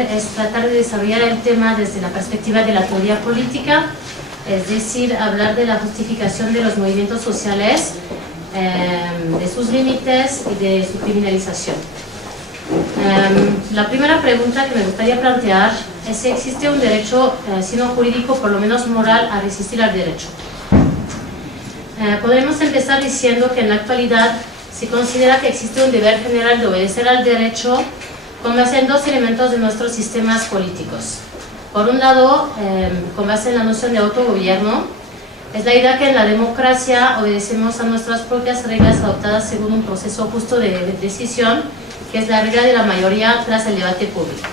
hacer es tratar de desarrollar el tema desde la perspectiva de la teoría política, es decir, hablar de la justificación de los movimientos sociales, de sus límites y de su criminalización. La primera pregunta que me gustaría plantear es si existe un derecho, si no jurídico, por lo menos moral, a resistir al derecho. Podemos empezar diciendo que en la actualidad se considera que existe un deber general de obedecer al derecho con base en dos elementos de nuestros sistemas políticos. Por un lado, con base en la noción de autogobierno, es la idea que en la democracia obedecemos a nuestras propias reglas adoptadas según un proceso justo de decisión, que es la regla de la mayoría tras el debate público.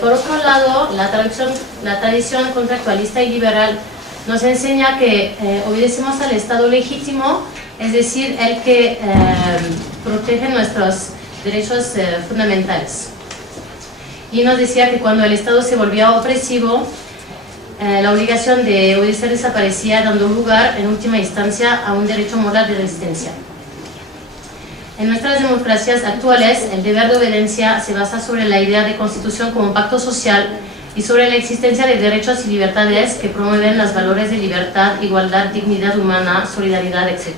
Por otro lado, la tradición contractualista y liberal nos enseña que obedecemos al Estado legítimo, es decir, el que protege nuestros derechos fundamentales. Y nos decía que cuando el Estado se volvía opresivo, la obligación de obedecer desaparecía, dando lugar, en última instancia, a un derecho moral de resistencia. En nuestras democracias actuales, el deber de obediencia se basa sobre la idea de constitución como pacto social y sobre la existencia de derechos y libertades que promueven los valores de libertad, igualdad, dignidad humana, solidaridad, etc.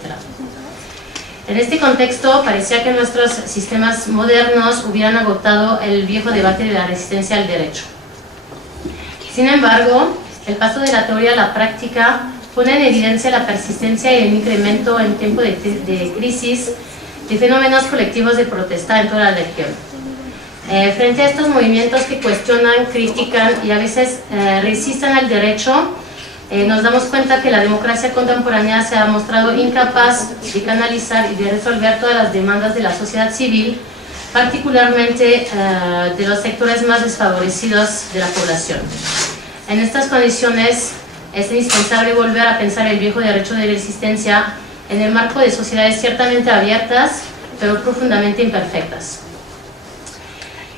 En este contexto, parecía que nuestros sistemas modernos hubieran agotado el viejo debate de la resistencia al derecho. Sin embargo, el paso de la teoría a la práctica pone en evidencia la persistencia y el incremento en tiempo de crisis de fenómenos colectivos de protesta en toda la región. Frente a estos movimientos que cuestionan, critican y a veces resisten al derecho, nos damos cuenta que la democracia contemporánea se ha mostrado incapaz de canalizar y de resolver todas las demandas de la sociedad civil, particularmente de los sectores más desfavorecidos de la población. En estas condiciones es indispensable volver a pensar el viejo derecho de resistencia en el marco de sociedades ciertamente abiertas, pero profundamente imperfectas.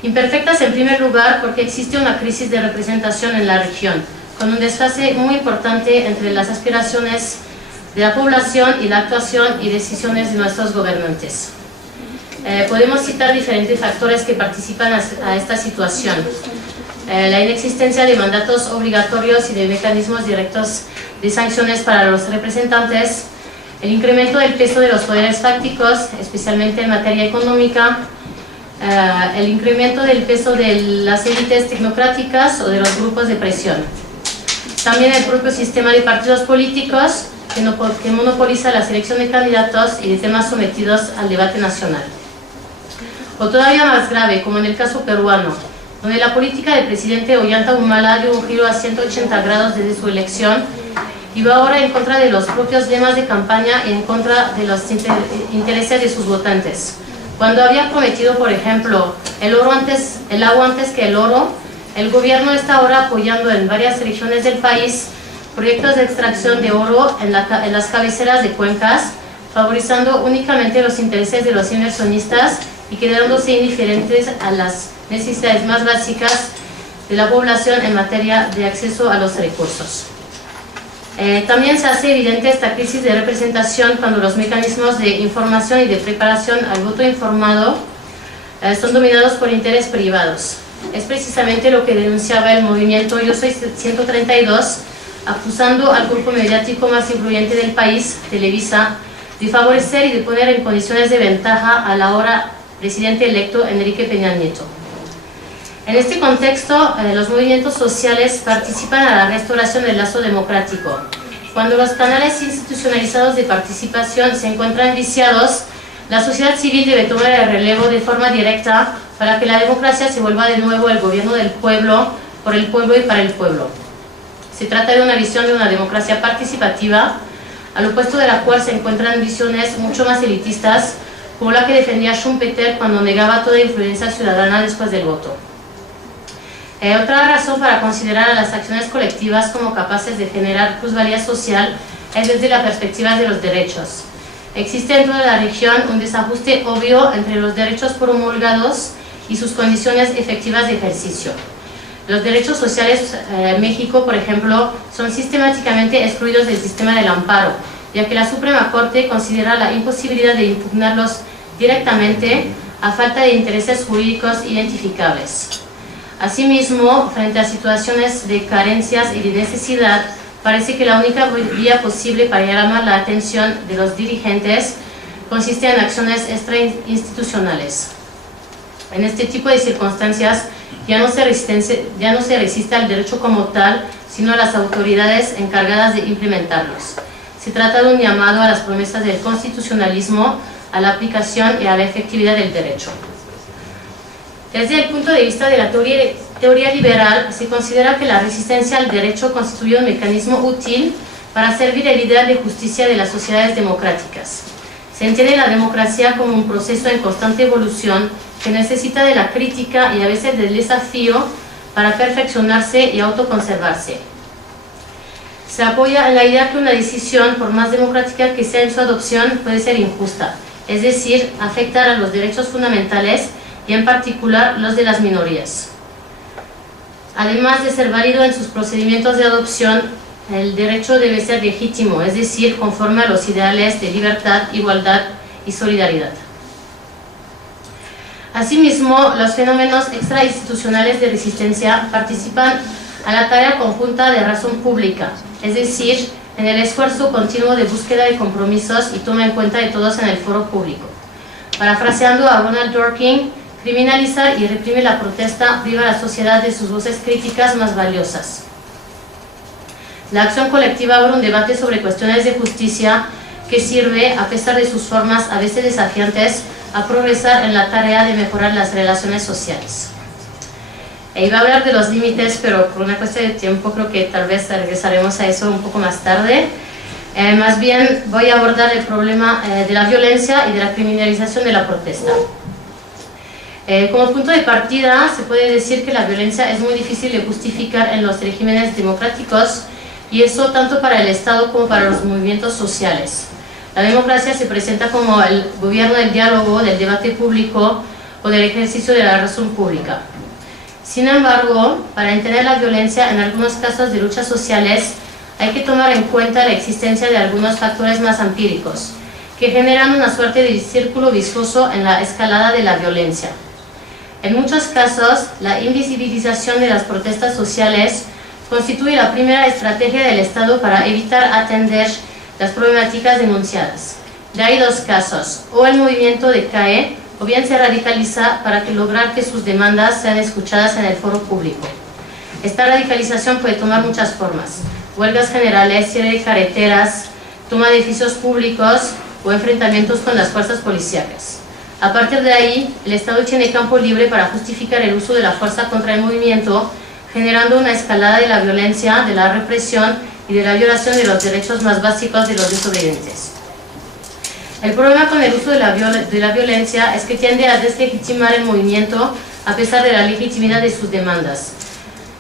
Imperfectas en primer lugar porque existe una crisis de representación en la región, con un desfase muy importante entre las aspiraciones de la población y la actuación y decisiones de nuestros gobernantes. Podemos citar diferentes factores que participan a esta situación. La inexistencia de mandatos obligatorios y de mecanismos directos de sanciones para los representantes, el incremento del peso de los poderes fácticos, especialmente en materia económica, el incremento del peso de las élites tecnocráticas o de los grupos de presión. También el propio sistema de partidos políticos que monopoliza la selección de candidatos y de temas sometidos al debate nacional. O todavía más grave, como en el caso peruano, donde la política del presidente Ollanta Humala dio un giro a 180 grados desde su elección y va ahora en contra de los propios lemas de campaña y en contra de los intereses de sus votantes. Cuando había prometido, por ejemplo, el agua antes que el oro, el gobierno está ahora apoyando en varias regiones del país proyectos de extracción de oro en las cabeceras de cuencas, favorizando únicamente los intereses de los inversionistas y quedándose indiferentes a las necesidades más básicas de la población en materia de acceso a los recursos. También se hace evidente esta crisis de representación cuando los mecanismos de información y de preparación al voto informado son dominados por intereses privados. Es precisamente lo que denunciaba el movimiento Yo Soy 132, acusando al grupo mediático más influyente del país, Televisa, de favorecer y de poner en condiciones de ventaja al ahora presidente electo Enrique Peña Nieto. En este contexto, los movimientos sociales participan a la restauración del lazo democrático. Cuando los canales institucionalizados de participación se encuentran viciados, la sociedad civil debe tomar el relevo de forma directa para que la democracia se vuelva de nuevo el gobierno del pueblo, por el pueblo y para el pueblo. Se trata de una visión de una democracia participativa, al opuesto de la cual se encuentran visiones mucho más elitistas, como la que defendía Schumpeter cuando negaba toda influencia ciudadana después del voto. Otra razón para considerar a las acciones colectivas como capaces de generar plusvalía social es desde la perspectiva de los derechos. Existe en toda la región un desajuste obvio entre los derechos promulgados y sus condiciones efectivas de ejercicio. Los derechos sociales en México, por ejemplo, son sistemáticamente excluidos del sistema del amparo, ya que la Suprema Corte considera la imposibilidad de impugnarlos directamente a falta de intereses jurídicos identificables. Asimismo, frente a situaciones de carencias y de necesidad, parece que la única vía posible para llamar la atención de los dirigentes consiste en acciones extrainstitucionales. En este tipo de circunstancias ya no se resiste al derecho como tal, sino a las autoridades encargadas de implementarlos. Se trata de un llamado a las promesas del constitucionalismo, a la aplicación y a la efectividad del derecho. Desde el punto de vista de la teoría liberal, se considera que la resistencia al derecho constituye un mecanismo útil para servir el ideal de justicia de las sociedades democráticas. Se entiende la democracia como un proceso en constante evolución que necesita de la crítica y a veces del desafío para perfeccionarse y autoconservarse. Se apoya en la idea que una decisión, por más democrática que sea en su adopción, puede ser injusta, es decir, afectar a los derechos fundamentales y en particular los de las minorías. Además de ser válido en sus procedimientos de adopción, el derecho debe ser legítimo, es decir, conforme a los ideales de libertad, igualdad y solidaridad. Asimismo, los fenómenos extrainstitucionales de resistencia participan a la tarea conjunta de razón pública, es decir, en el esfuerzo continuo de búsqueda de compromisos y toma en cuenta de todos en el foro público. Parafraseando a Ronald Dworkin, criminalizar y reprimir la protesta priva a la sociedad de sus voces críticas más valiosas. La acción colectiva abre un debate sobre cuestiones de justicia que sirve, a pesar de sus formas a veces desafiantes, a progresar en la tarea de mejorar las relaciones sociales. Iba a hablar de los límites, pero por una cuestión de tiempo creo que tal vez regresaremos a eso un poco más tarde. Más bien voy a abordar el problema de la violencia y de la criminalización de la protesta. Como punto de partida, se puede decir que la violencia es muy difícil de justificar en los regímenes democráticos, y eso tanto para el Estado como para los movimientos sociales. La democracia se presenta como el gobierno del diálogo, del debate público o del ejercicio de la razón pública. Sin embargo, para entender la violencia en algunos casos de luchas sociales, hay que tomar en cuenta la existencia de algunos factores más empíricos, que generan una suerte de círculo vicioso en la escalada de la violencia. En muchos casos, la invisibilización de las protestas sociales constituye la primera estrategia del Estado para evitar atender las problemáticas denunciadas. De ahí dos casos: o el movimiento decae, o bien se radicaliza para lograr que sus demandas sean escuchadas en el foro público. Esta radicalización puede tomar muchas formas: huelgas generales, cierre de carreteras, toma de edificios públicos o enfrentamientos con las fuerzas policíacas. A partir de ahí, el Estado tiene campo libre para justificar el uso de la fuerza contra el movimiento, generando una escalada de la violencia, de la represión y de la violación de los derechos más básicos de los desobedientes. El problema con el uso de la violencia es que tiende a deslegitimar el movimiento a pesar de la legitimidad de sus demandas.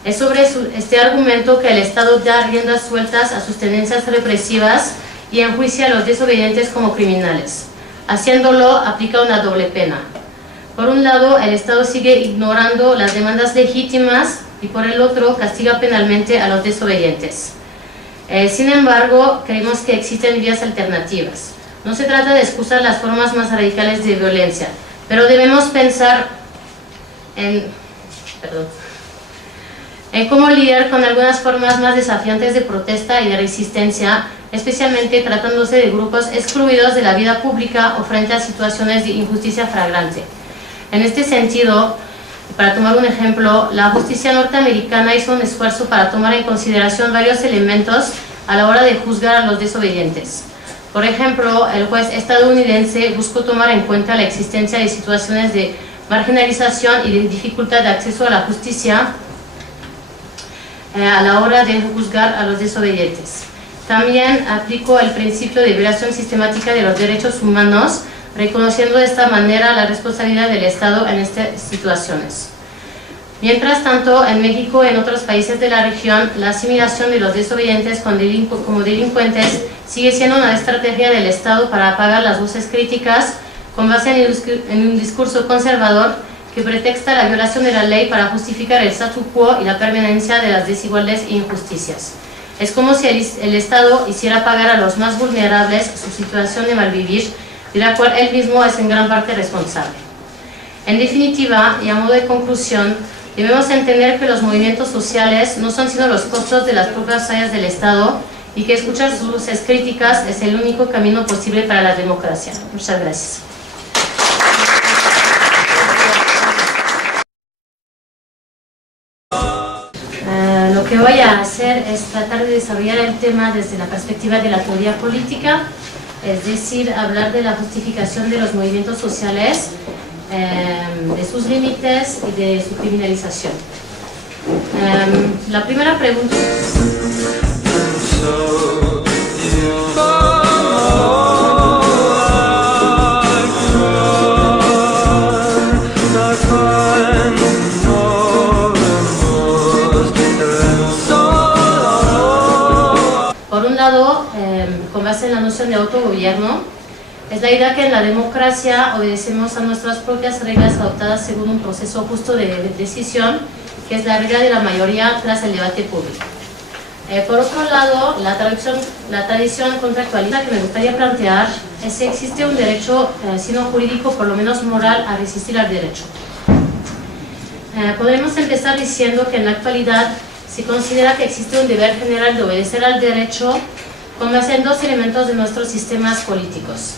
Es sobre este argumento que el Estado da riendas sueltas a sus tendencias represivas y enjuicia a los desobedientes como criminales. Haciéndolo, aplica una doble pena. Por un lado, el Estado sigue ignorando las demandas legítimas y por el otro, castiga penalmente a los desobedientes. Sin embargo, creemos que existen vías alternativas. No se trata de excusar las formas más radicales de violencia, pero debemos pensar en cómo lidiar con algunas formas más desafiantes de protesta y de resistencia, especialmente tratándose de grupos excluidos de la vida pública o frente a situaciones de injusticia flagrante. En este sentido, para tomar un ejemplo, la justicia norteamericana hizo un esfuerzo para tomar en consideración varios elementos a la hora de juzgar a los desobedientes. Por ejemplo, el juez estadounidense buscó tomar en cuenta la existencia de situaciones de marginalización y de dificultad de acceso a la justicia a la hora de juzgar a los desobedientes. También aplicó el principio de violación sistemática de los derechos humanos, reconociendo de esta manera la responsabilidad del Estado en estas situaciones. Mientras tanto, en México y en otros países de la región, la asimilación de los desobedientes como delincuentes sigue siendo una estrategia del Estado para apagar las voces críticas con base en un discurso conservador que pretexta la violación de la ley para justificar el statu quo y la permanencia de las desigualdades e injusticias. Es como si el Estado hiciera pagar a los más vulnerables su situación de malvivir, de la cual él mismo es en gran parte responsable. En definitiva, y a modo de conclusión, Debemos entender que los movimientos sociales no son sino los costos de las propias áreas del Estado y que escuchar sus voces críticas es el único camino posible para la democracia. Muchas gracias. Lo que voy a hacer es tratar de desarrollar el tema desde la perspectiva de la teoría política, es decir, hablar de la justificación de los movimientos sociales, de sus límites y de su criminalización. La primera pregunta... Por un lado, con base en la noción de autogobierno, es la idea que en la democracia obedecemos a nuestras propias reglas adoptadas según un proceso justo de decisión, que es la regla de la mayoría tras el debate público. Por otro lado, la tradición contractualista que me gustaría plantear es si existe un derecho, si no jurídico, por lo menos moral, a resistir al derecho. Podemos empezar diciendo que en la actualidad se considera que existe un deber general de obedecer al derecho con base en dos elementos de nuestros sistemas políticos.